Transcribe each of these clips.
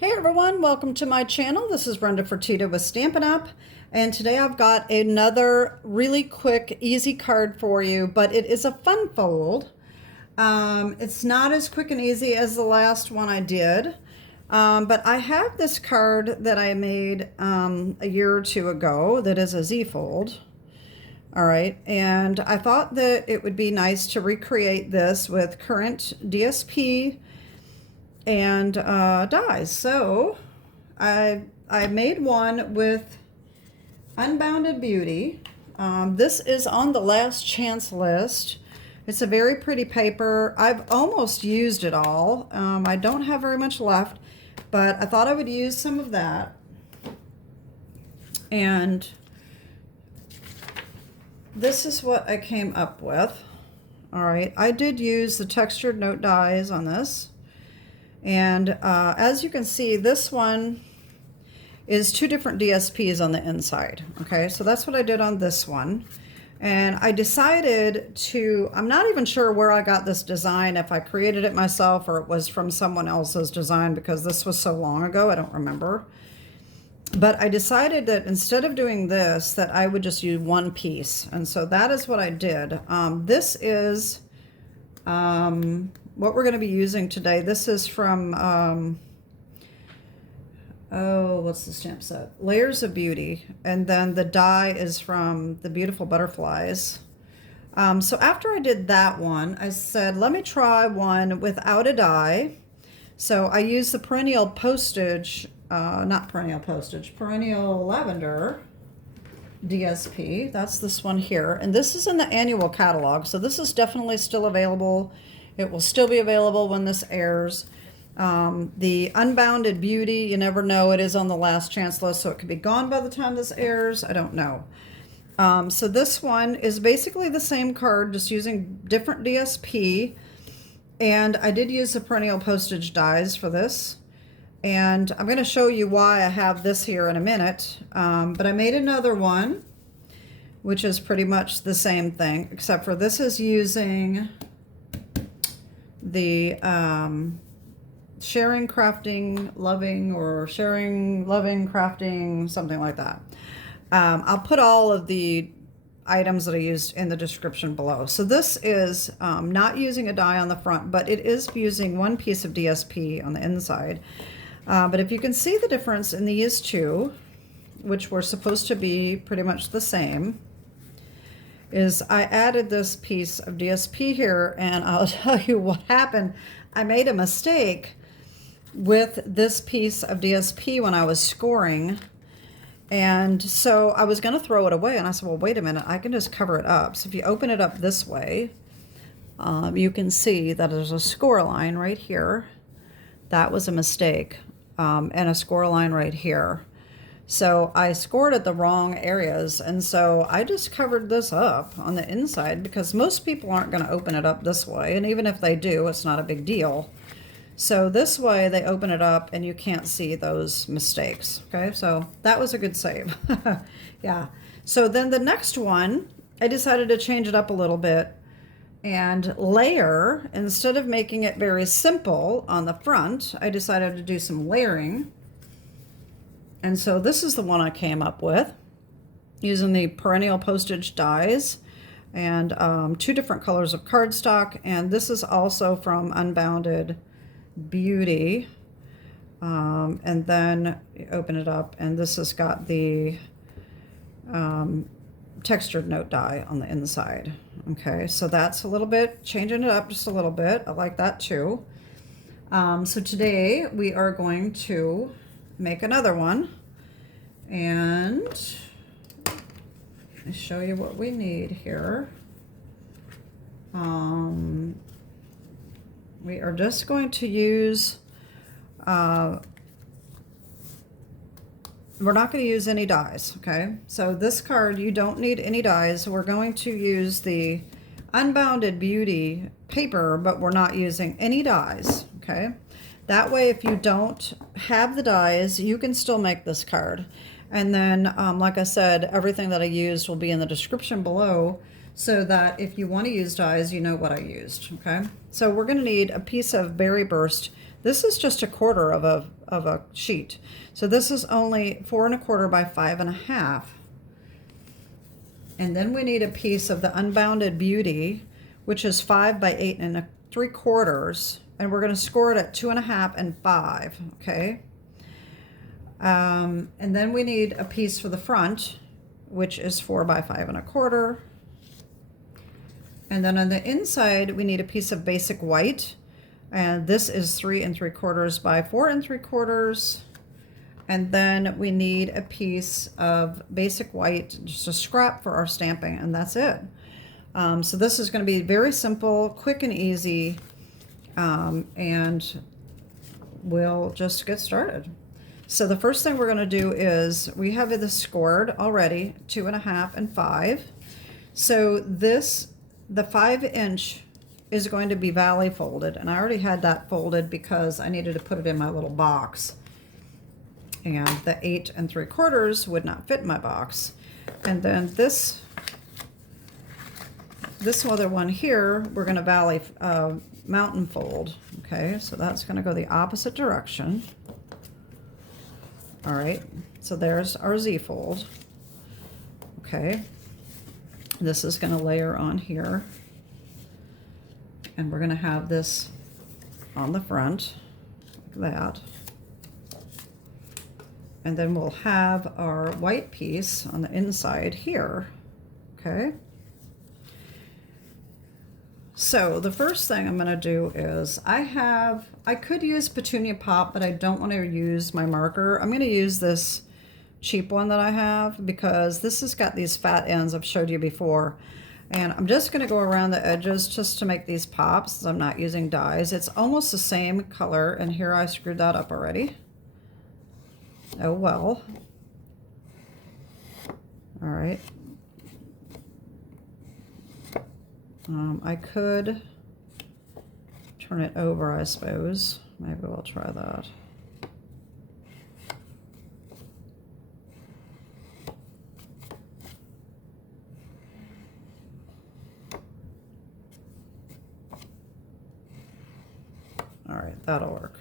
Hey everyone, welcome to my channel. This is Brenda Fertitta with Stampin' Up! And today I've got another really quick, easy card for you, but it is a fun fold. It's not as quick and easy as the last one I did, but I have this card that I made a year or two ago that is a Z-fold. All right, and I thought that it would be nice to recreate this with current DSP and dies. So I made one with Unbounded Beauty. This is on the last chance list. It's a very pretty paper. I've almost used it all. I don't have very much left, but I thought I would use some of that. And this is what I came up with. All right, I did use the textured note dies on this. And as you can see, this one is two different DSPs on the inside. Okay, so that's what I did on this one. And I decided to, I'm not even sure where I got this design, if I created it myself or it was from someone else's design, because this was so long ago, I don't remember. But I decided that instead of doing this, that I would just use one piece. And so that is what I did. This is what we're going to be using today. This is from, what's the stamp set? Layers of Beauty. And then the die is from the Beautiful Butterflies. So after I did that one, I said, let me try one without a die. So I used the Perennial Postage, Perennial Lavender DSP. That's this one here. And this is in the annual catalog. So this is definitely still available. It will still be available when this airs. The Unbounded Beauty, you never know. It is on the last chance list, so it could be gone by the time this airs. I don't know. So this one is basically the same card, just using different DSP. And I did use the Perennial Postage dies for this. And I'm going to show you why I have this here in a minute. But I made another one, which is pretty much the same thing, except for this is using the sharing, crafting, loving, or sharing, loving, crafting, something like that. I'll put all of the items that I used in the description below. So this is not using a die on the front, but it is using one piece of DSP on the inside. But if you can see the difference in these two, which were supposed to be pretty much the same, is I added this piece of DSP here, and I'll tell you what happened. I made a mistake with this piece of DSP when I was scoring, and so I was going to throw it away, and I said, well, wait a minute, I can just cover it up. So if you open it up this way, you can see that there's a score line right here. That was a mistake, and a score line right here. So I scored at the wrong areas, and so I just covered this up on the inside because most people aren't going to open it up this way, and even if they do, it's not a big deal. So this way they open it up and you can't see those mistakes. Okay, so that was a good save. Yeah. So then the next one, I decided to change it up a little bit and layer. Instead of making it very simple on the front, I decided to do some layering. And so this is the one I came up with using the Perennial Postage dies and two different colors of cardstock. And this is also from Unbounded Beauty. And then you open it up, and this has got the textured note die on the inside. Okay, so that's a little bit, changing it up just a little bit. I like that too. So today we are going to make another one, and I'll show you what we need here. We are just going to use, we're not going to use any dies, okay? So this card, you don't need any dies. We're going to use the Unbounded Beauty paper, but we're not using any dies, okay? That way, if you don't have the dies, you can still make this card. And then, like I said, everything that I used will be in the description below, so that if you want to use dies, you know what I used, okay? So we're going to need a piece of Berry Burst This is just 1/4 of a sheet. So this is only 4 1/4 by 5 1/2. And then we need a piece of the Unbounded Beauty, which is 5 by 8 3/4. And we're going to score it at 2 1/2 and 5. Okay. And then we need a piece for the front, which is 4 by 5 1/4. And then on the inside, we need a piece of basic white. And this is 3 3/4 by 4 3/4. And then we need a piece of basic white, just a scrap for our stamping, and that's it. So this is going to be very simple, quick and easy, and we'll just get started. So the first thing we're going to do is, we have this scored already, 2 1/2 and 5. So this, the 5" is going to be valley folded, and I already had that folded because I needed to put it in my little box. And the 8 3/4 would not fit in my box. And then this other one here, we're going to valley mountain fold. Okay, so that's going to go the opposite direction. All right, so there's our Z fold. Okay, this is going to layer on here, and we're going to have this on the front like that. And then we'll have our white piece on the inside here. Okay. So the first thing I'm going to do is, I could use Petunia Pop, but I don't want to use my marker. I'm going to use this cheap one that I have, because this has got these fat ends I've showed you before. And I'm just going to go around the edges just to make these pops. I'm not using dyes. It's almost the same color, and here I screwed that up already. Oh well. All right. I could turn it over, I suppose. Maybe we'll try that. All right, that'll work.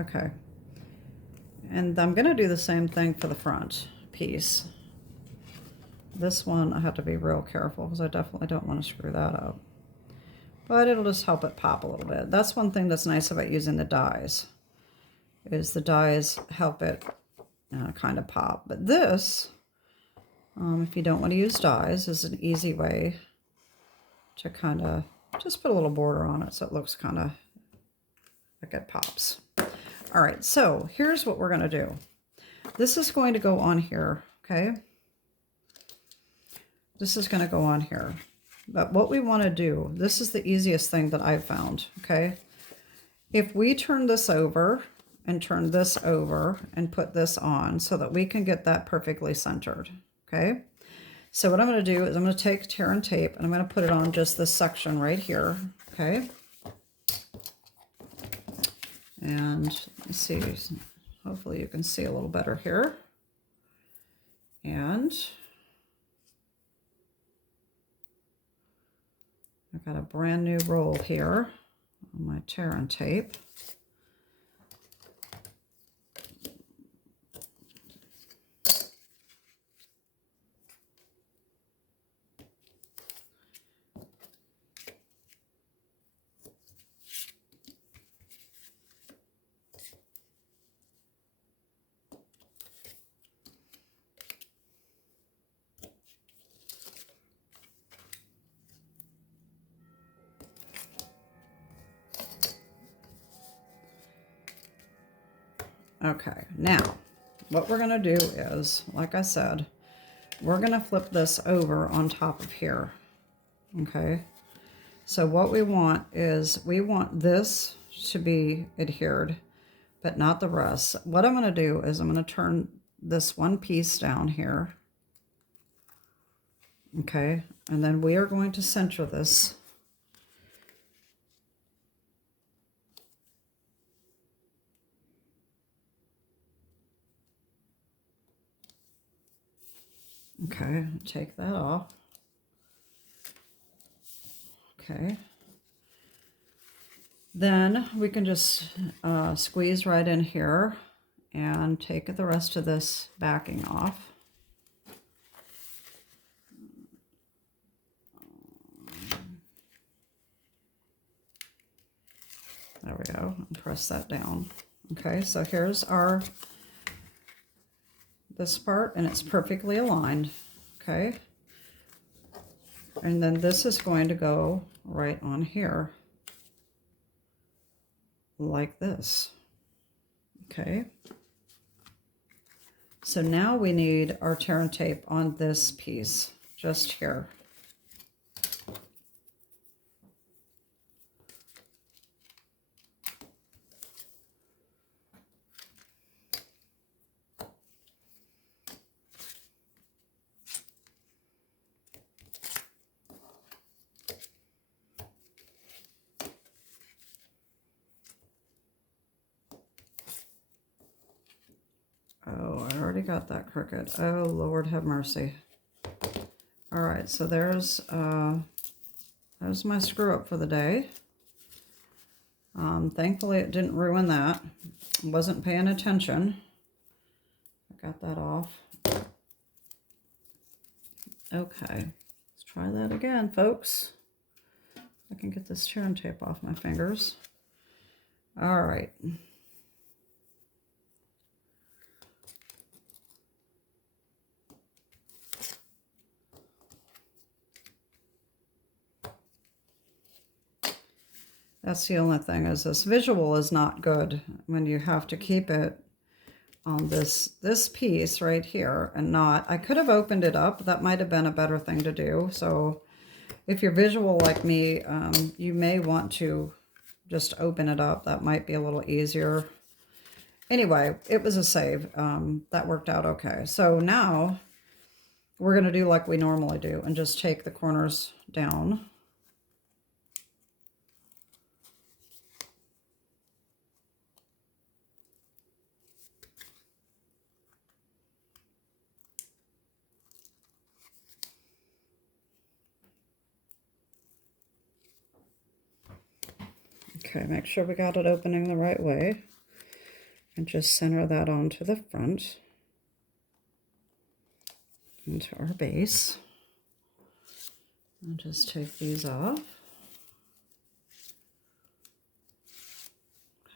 Okay. And I'm going to do the same thing for the front piece. This one I have to be real careful, because I definitely don't want to screw that up. But it'll just help it pop a little bit. That's one thing that's nice about using the dies, is the dies help it kind of pop. But this, if you don't want to use dies, is an easy way to kind of just put a little border on it so it looks kind of like it pops. All right, so here's what we're going to do. This is going to go on here, okay? This is going to go on here. But what we want to do, this is the easiest thing that I've found, okay? If we turn this over and turn this over and put this on so that we can get that perfectly centered, okay? So what I'm going to do is I'm going to take tear and tape, and I'm going to put it on just this section right here, okay? And let's see, hopefully you can see a little better here. And I've got a brand new roll here on my tear and tape. Okay, now what we're going to do is, like I said, we're going to flip this over on top of here. Okay, so what we want is, we want this to be adhered, but not the rest. What I'm going to do is, I'm going to turn this one piece down here. Okay, and then we are going to center this. Okay, take that off. Okay. Then we can just squeeze right in here and take the rest of this backing off. There we go, and press that down. Okay, so here's this part, and it's perfectly aligned, okay? And then this is going to go right on here, like this, okay? So now we need our tear and tape on this piece, just here. Oh, I already got that crooked. Oh, Lord have mercy. All right, so there's my screw up for the day. Thankfully, it didn't ruin that. I wasn't paying attention. I got that off. Okay, let's try that again, folks. I can get this tear and tape off my fingers. All right. That's the only thing, is this visual is not good when you have to keep it on this piece right here and not. I could have opened it up. That might have been a better thing to do. So if you're visual like me, you may want to just open it up. That might be a little easier. Anyway, it was a save. That worked out okay. So now we're going to do like we normally do and just take the corners down. Okay, make sure we got it opening the right way. And just center that onto the front. Into our base. And just take these off.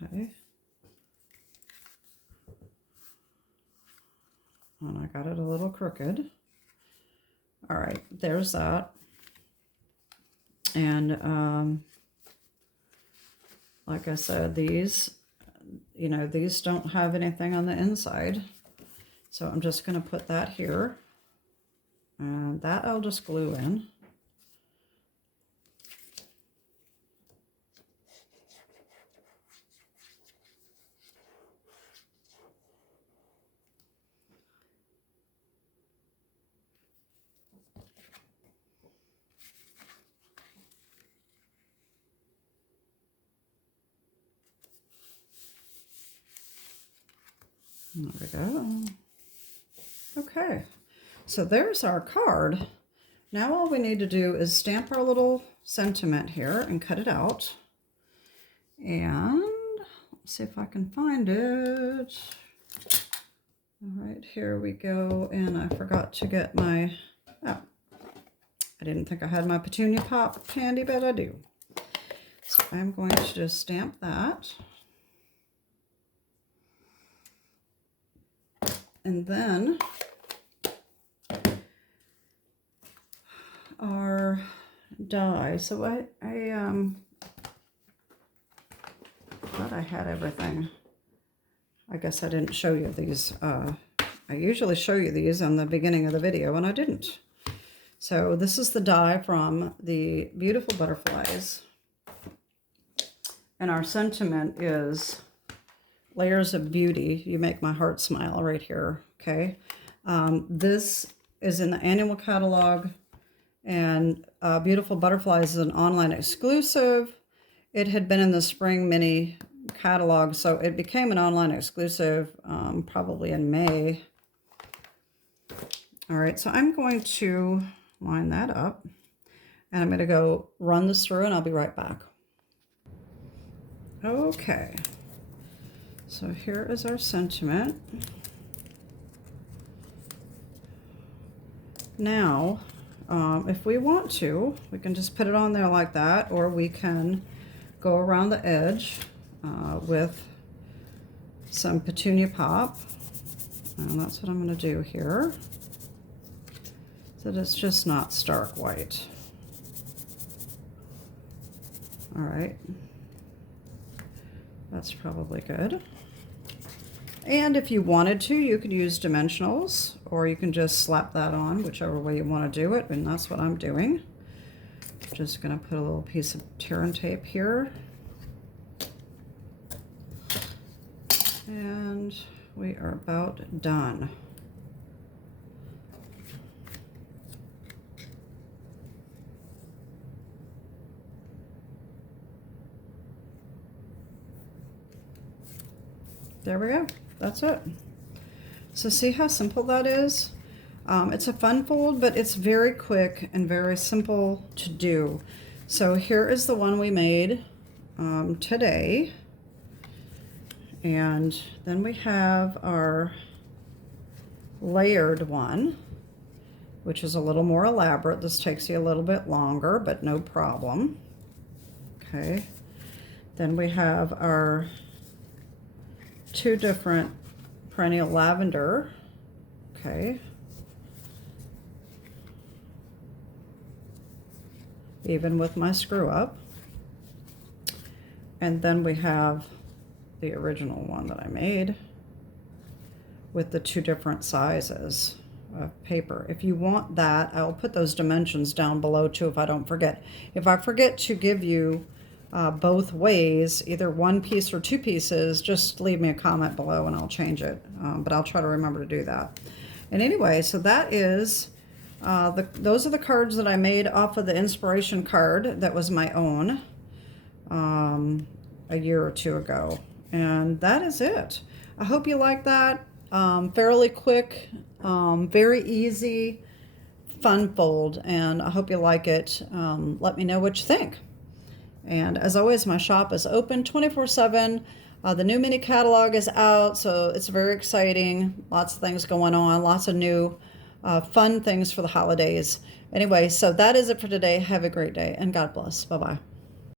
Okay. And I got it a little crooked. All right, there's that. And like I said, these, you know, these don't have anything on the inside. So I'm just going to put that here. And that I'll just glue in. There we go. Okay, so there's our card. Now all we need to do is stamp our little sentiment here and cut it out. And let's see if I can find it. All right, here we go. And I forgot to get my, oh, I didn't think I had my petunia pop handy, but I do. So I'm going to just stamp that. And then our die. So I thought I had everything. I guess I didn't show you these. I usually show you these on the beginning of the video, and I didn't. So this is the die from the Beautiful Butterflies. And our sentiment is Layers of Beauty. You make my heart smile right here, okay? This is in the annual catalog, and Beautiful Butterflies is an online exclusive. It had been in the spring mini catalog, so it became an online exclusive probably in May. All right, so I'm going to line that up, and I'm going to go run this through, and I'll be right back. Okay, so here is our sentiment. Now, if we want to, we can just put it on there like that, or we can go around the edge with some petunia pop. And that's what I'm going to do here, so that it's just not stark white. All right, that's probably good. And if you wanted to, you could use dimensionals, or you can just slap that on, whichever way you want to do it, and that's what I'm doing. Just going to put a little piece of tear and tape here. And we are about done. There we go. That's it. So see how simple that is? It's a fun fold, but it's very quick and very simple to do. So here is the one we made today. And then we have our layered one, which is a little more elaborate. This takes you a little bit longer, but no problem. Okay. Then we have our 2 different perennial lavender. Okay. Even with my screw up. And then we have the original one that I made with the 2 different sizes of paper. If you want that, I'll put those dimensions down below too if I don't forget. If I forget to give you both ways, either 1 piece or 2 pieces, just leave me a comment below and I'll change it. But I'll try to remember to do that. And anyway, so that is, those are the cards that I made off of the inspiration card that was my own a year or 2 ago. And that is it. I hope you like that. Fairly quick, very easy, fun fold, and I hope you like it. Let me know what you think. And as always, my shop is open 24/7. The new mini catalog is out, so it's very exciting. Lots of things going on, lots of new fun things for the holidays. Anyway, so that is it for today. Have a great day, and God bless. Bye-bye.